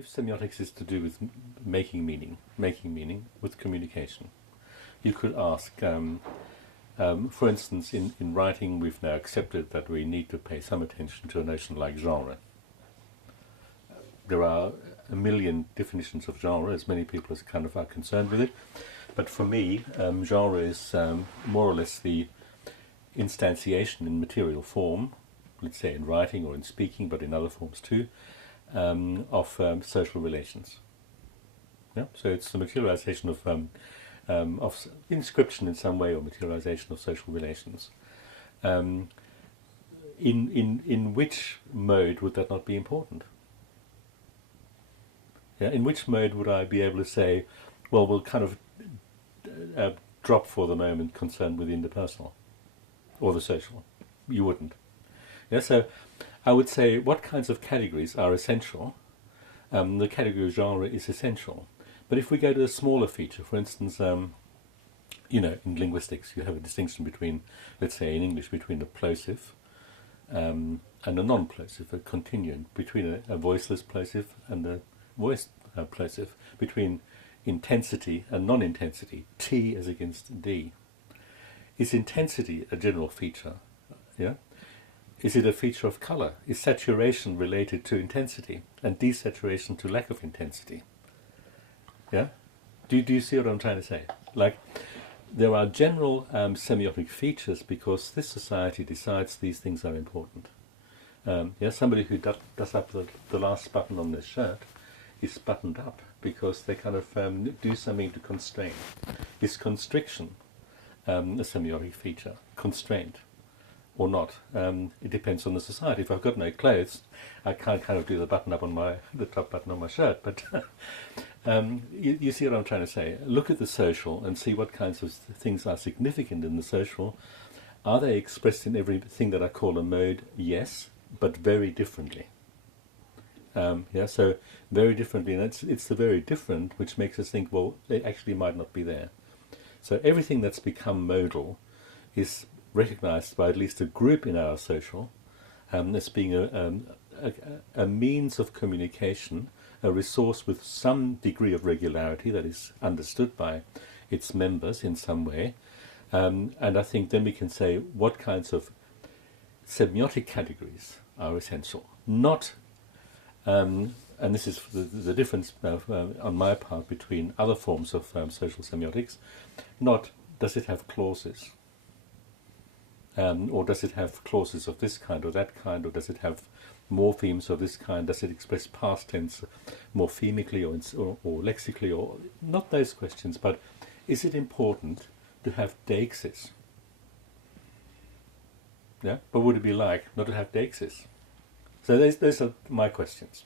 If semiotics is to do with making meaning with communication, you could ask, for instance, in writing, we've now accepted that we need to pay some attention to a notion like genre. There are a million definitions of genre, as many people as kind of are concerned with it. But for me, genre is more or less the instantiation in material form, let's say in writing or in speaking, but in other forms too, of social relations. Yeah? So it's the materialization of inscription in some way, or materialization of social relations. In which mode would that not be important? Yeah? In which mode would I be able to say, well, we'll kind of drop for the moment concern with the interpersonal or the social? You wouldn't. Yeah, so I would say what kinds of categories are essential. The category of genre is essential. But if we go to a smaller feature, for instance, in linguistics you have a distinction between, let's say in English, between a plosive and a non-plosive, a continuum, between a voiceless plosive and a voiced plosive, between intensity and non-intensity, T as against D. Is intensity a general feature? Yeah. Is it a feature of color? Is saturation related to intensity and desaturation to lack of intensity? Yeah? Do you see what I'm trying to say? Like, there are general semiotic features because this society decides these things are important. Somebody who does up the last button on their shirt is buttoned up because they kind of do something to constrain. Is constriction a semiotic feature? Constraint? Or not. It depends on the society. If I've got no clothes, I can't kind of do the button up on the top button on my shirt. But you see what I'm trying to say. Look at the social and see what kinds of things are significant in the social. Are they expressed in everything that I call a mode? Yes, but very differently. So very differently, and it's the very different which makes us think, well, they actually might not be there. So everything that's become modal is recognized by at least a group in our social as being a means of communication, a resource with some degree of regularity that is understood by its members in some way. And I think then we can say what kinds of semiotic categories are essential. Not, and this is the difference on my part between other forms of social semiotics, not does it have clauses? Or does it have clauses of this kind or that kind, or does it have morphemes of this kind? Does it express past tense morphemically or lexically? Or not those questions, but is it important to have deixis? Yeah, what would it be like not to have deixis? So those are my questions.